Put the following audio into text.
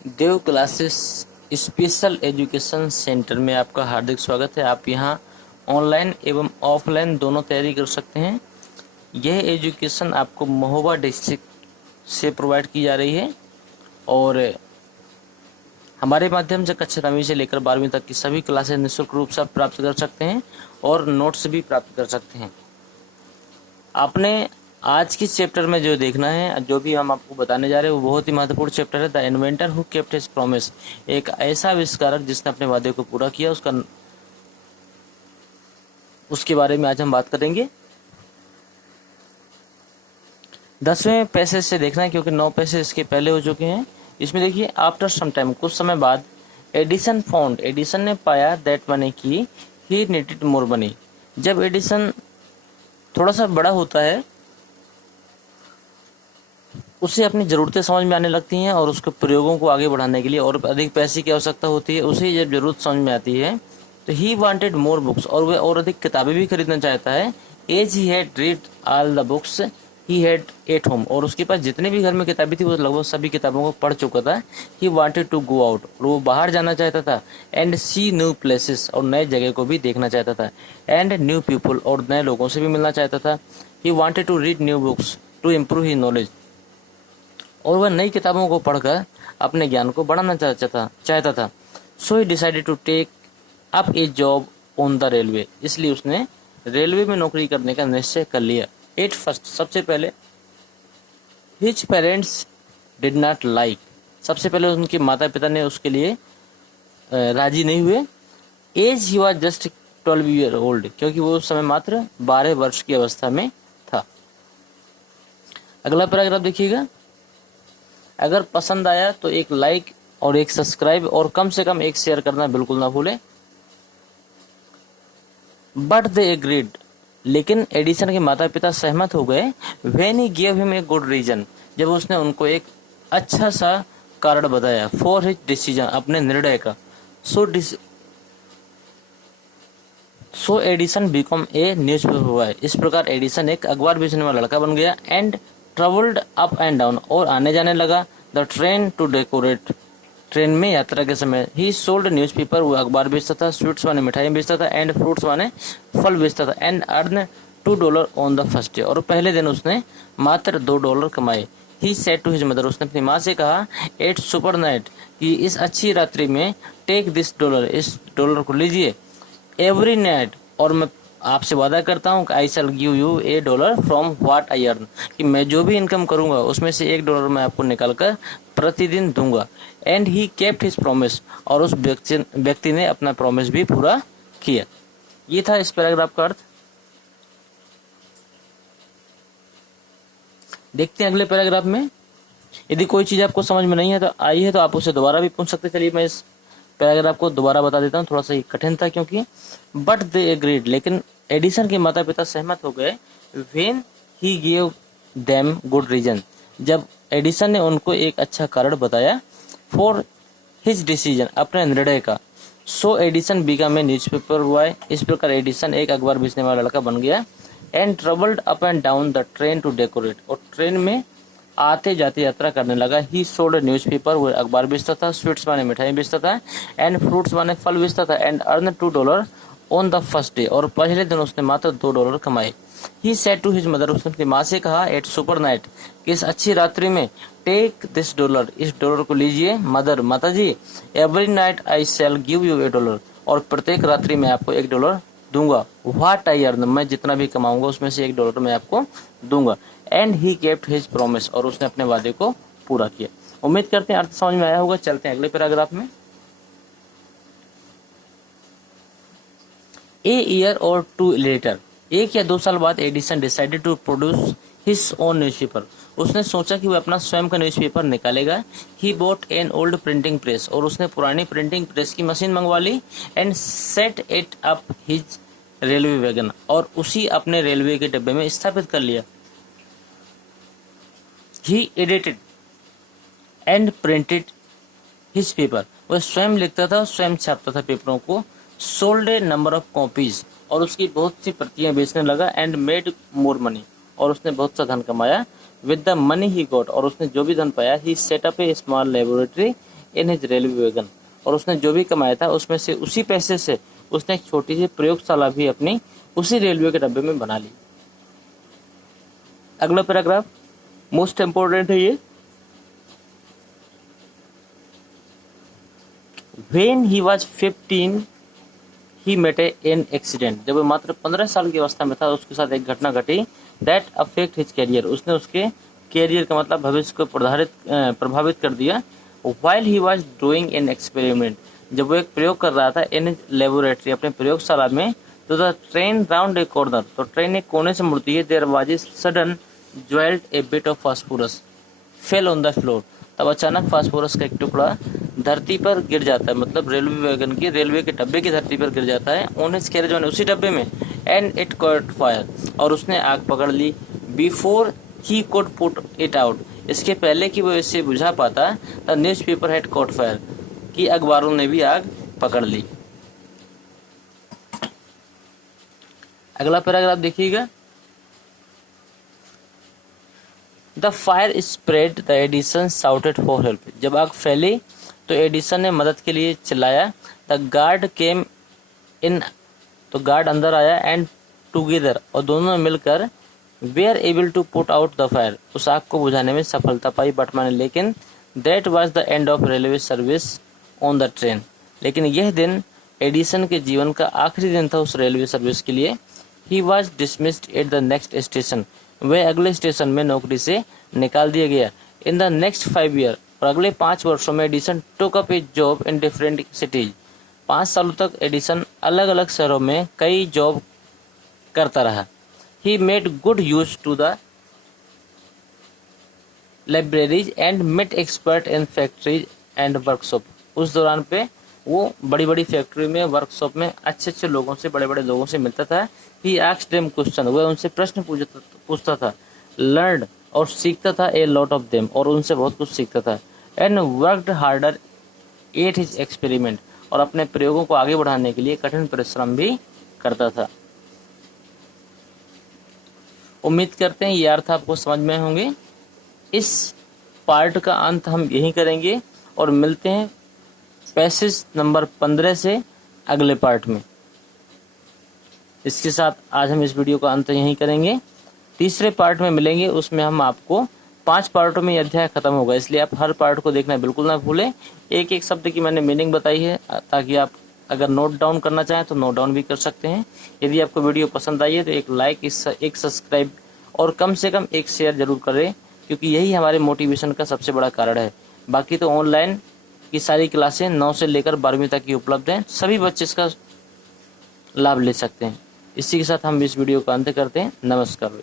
देव classes special education centre में आपका हार्दिक स्वागत है। आप यहाँ ऑनलाइन एवं ऑफलाइन दोनों तैयारी कर सकते हैं। यह एजुकेशन आपको महोबा डिस्ट्रिक्ट से प्रोवाइड की जा रही है और हमारे माध्यम से कक्षा 9वीं से लेकर 12वीं तक की सभी क्लासेस निःशुल्क रूप से आप प्राप्त कर सकते हैं और नोट्स भी प्राप्त कर सकते हैं। आपने आज की चैप्टर में जो देखना है, जो भी हम आपको बताने जा रहे हैं, वो बहुत ही महत्वपूर्ण चैप्टर है। The inventor who kept his promise, एक ऐसा आविष्कारक जिसने अपने वादे को पूरा किया, उसके बारे में आज हम बात करेंगे। 10वें पैसेज से देखना है क्योंकि 9 पैसेज इसके पहले हो चुके हैं। इसमें देखिए, आफ्टर सम टाइम, कुछ समय बाद, एडिसन फाउंड, एडिसन ने पाया, दैट मनी की ही नीडेड मोर मनी। जब एडिसन थोड़ा सा बड़ा होता है, उसे अपनी ज़रूरतें समझ में आने लगती हैं और उसके प्रयोगों को आगे बढ़ाने के लिए और अधिक पैसे की आवश्यकता होती है। उसे जब ज़रूरत समझ में आती है तो ही वांटेड मोर बुक्स, और वह और अधिक किताबें भी खरीदना चाहता है। As he had read all the books he had at home, और उसके पास जितने भी घर में किताबें थी वो लगभग सभी किताबों को पढ़ चुका था। He wanted to go out, और वो बाहर जाना चाहता था। एंड सी न्यू प्लेसेस, और नए जगह को भी देखना चाहता था। एंड न्यू पीपल, और नए लोगों से भी मिलना चाहता था। He wanted to read new books to improve he knowledge, और वह नई किताबों को पढ़कर अपने ज्ञान को बढ़ाना चाहता था। So he decided to take up a job on the railway, इसलिए उसने रेलवे में नौकरी करने का निश्चय कर लिया। एट फर्स्ट, सबसे पहले, his parents did not like, सबसे पहले उनके माता पिता ने उसके लिए राजी नहीं हुए। As he was just 12 year old, क्योंकि वो उस समय मात्र 12 वर्ष की अवस्था में था। अगला पैराग्राफ देखिएगा। अगर पसंद आया तो एक लाइक और एक सब्सक्राइब और कम से कम एक शेयर करना बिल्कुल ना भूलें। बट दे एग्रीड, लेकिन एडिसन के माता पिता सहमत हो गए। When he give him a good reason, जब उसने उनको एक अच्छा सा कारण बताया। फॉर हिज डिसीजन, अपने निर्णय का। So Edison become a newspaper boy, इस प्रकार एडिसन एक अखबार बेचने वाला लड़का बन गया। And travelled up and down, और आने जाने लगा। The train to decorate, train में यात्रा के समय। ही सोल्ड न्यूज़पेपर, वो अखबार बेचता था। स्वीट्स माने मिठाई बेचता था। एंड फ्रूट्स माने फल बेचता था। And earn $2 on the first day, और पहले दिन उसने मात्र $2 कमाए। He said to his mother, उसने अपनी माँ से कहा, एट सुपर नाइट, कि इस अच्छी रात्रि में, टेक दिस $, इस $, को लीजिए। एवरी नाइट, और मैं आपसे वादा करता हूँ कि I shall give you $1 from what I earn, कि मैं जो भी इनकम करूँगा उसमें से $1 मैं आपको निकाल कर प्रतिदिन दूंगा। And he kept his promise, और उस व्यक्ति ने अपना प्रॉमिस भी पूरा किया। ये था इस पैराग्राफ का अर्थ। देखते हैं अगले पैराग्राफ में। यदि कोई चीज़ आपको समझ में नहीं है तो आई है तो आप उसे दोबारा भी पूछ सकते। चलिए मैं इस पैराग्राफ को दोबारा बता देता हूँ, थोड़ा सा कठिन था क्योंकि। बट दे एग्रीड, लेकिन एडिसन के माता पिता सहमत हो गए। When he give them good reason, जब एडिसन ने उनको एक अच्छा कारण बताया। फॉर हिज डिसीजन, अपने निर्णय का। So Edison become a newspaper boy, इस प्रकार एडिसन एक अखबार बेचने वाला लड़का बन गया। And travelled up and down the train to decorate, और ट्रेन में आते जाते यात्रा करने लगा। ही सोल्ड न्यूज़पेपर, वो अखबार बेचता था। स्वीट्स माने मिठाई बेचता था। एंड फ्रूट्स माने फल बेचता था। And earn $2 on the first day, और पहले दिन उसने मात्र $2 कमाए। He said to his mother, उसने अपनी माँ से कहा, एट सुपर नाइट, कि इस अच्छी रात्रि में, टेक दिस $, इस $, को लीजिए। मदर, माता जी। Every night I shall give you $, और प्रत्येक रात्रि में आपको $1 दूंगा। व्हाट आई अर्न, मैं जितना भी कमाऊंगा उसमें से $1 मैं आपको दूंगा। And he kept his promise, और उसने अपने वादे को पूरा किया। उम्मीद करते हैं अर्थ समझ में आया होगा। चलते हैं अगले पैराग्राफ में। ए ईयर और 2 लेटर, 1 या 2 साल बाद, Edison decided to produce his own newspaper, उसने सोचा कि वह अपना स्वयं का न्यूज़पेपर निकालेगा। He bought an old printing press, और उसने पुरानी प्रिंटिंग प्रेस की मशीन मंगवा ली। And set it up his railway wagon, और उसी अपने रेलवे के डब्बे में स्थापित कर लिया। He edited and printed his paper, वह स्वयं लिखता था, स्वयं छापता था पेपरों को। Sold a number of copies, और उसकी बहुत सी प्रतियां बेचने लगा। एंड मेड मोर मनी, और उसने बहुत सा धन कमाया। With the money he got, और उसने जो भी धन पाया, he set up a small laboratory in his railway wagon, और उसने जो भी कमाया था उसमें से उसी पैसे से उसने एक छोटी सी प्रयोगशाला भी अपनी उसी रेलवे के डब्बे में बना ली। अगला पैराग्राफ मोस्ट इंपोर्टेंट है ये। When he was 15 he met an accident, जब वो मात्र 15 साल की अवस्था में था उसके साथ एक घटना घटी that affect his career, उसने उसके कैरियर का मतलब भविष्य को प्रभावित कर दिया। While he was doing an experiment, जब वो एक प्रयोग कर रहा था in his laboratory, अपने प्रयोगशाला में, तो the train round a corner, तो ट्रेन एक कोने से मुड़ती है, there was a sudden jolt, a bit of phosphorus fell on the floor, तब अचानक फास्फोरस का एक टुकड़ा धरती पर गिर जाता है, मतलब रेलवे वैगन की रेलवे के डब्बे की धरती पर गिर जाता है। ऑन हिज कैरेज, उसी डब्बे में, एंड इट कॉट फायर, और उसने आग पकड़ ली। Before he could put it out, इसके पहले कि वो इसे बुझा पाता, the newspaper had caught fire, कि अखबारों ने भी आग पकड़ ली। अगला पैराग्राफ देखिएगा। The fire spread, the Edison shouted for help, जब आग फैली तो एडिसन ने मदद के लिए चिल्लाया। द गार्ड केम इन, तो गार्ड अंदर आया, एंड टुगेदर, और दोनों मिलकर, were able to put out the fire, उस आग को बुझाने में सफलता पाई, बट मैंने, लेकिन that was the end of railway service on the train, लेकिन यह दिन एडिसन के जीवन का आखिरी दिन था उस रेलवे सर्विस के लिए। He was dismissed at the next station, वह अगले स्टेशन में नौकरी से निकाल दिया गया। इन द नेक्स्ट 5 ईयर, और अगले 5 वर्षों में Edison took up a job in different cities, 5 सालों तक एडिसन अलग अलग शहरों में कई जॉब करता रहा। He made good use to the libraries and met expert in factories and workshop, उस दौरान पे वो बड़ी बड़ी फैक्ट्री में, वर्कशॉप में अच्छे अच्छे लोगों से, बड़े बड़े लोगों से मिलता था। ही आस्क्ड देम क्वेश्चन, वह उनसे प्रश्न पूछता था। लर्नड, और सीखता था, ए लॉट ऑफ देम, और उनसे बहुत कुछ सीखता था। And worked harder at his experiment, और अपने प्रयोगों को आगे बढ़ाने के लिए कठिन परिश्रम भी करता था। उम्मीद करते हैं ये अर्थ आपको समझ में होंगे। इस पार्ट का अंत हम यहीं करेंगे और मिलते हैं पैसेज नंबर 15 से अगले पार्ट में। इसके साथ आज हम इस वीडियो का अंत यहीं करेंगे। तीसरे पार्ट में मिलेंगे, उसमें हम आपको 5 पार्टों में ये अध्याय खत्म होगा, इसलिए आप हर पार्ट को देखना बिल्कुल ना भूलें। एक एक शब्द की मैंने मीनिंग बताई है, ताकि आप अगर नोट डाउन करना चाहें तो नोट डाउन भी कर सकते हैं। यदि आपको वीडियो पसंद आई है तो एक लाइक, एक सब्सक्राइब और कम से कम एक शेयर जरूर करें, क्योंकि यही हमारे मोटिवेशन का सबसे बड़ा कारण है। बाकी तो ऑनलाइन की सारी क्लासें 9 से लेकर 12वीं तक की उपलब्ध हैं, सभी बच्चे इसका लाभ ले सकते हैं। इसी के साथ हम इस वीडियो का अंत करते हैं। नमस्कार।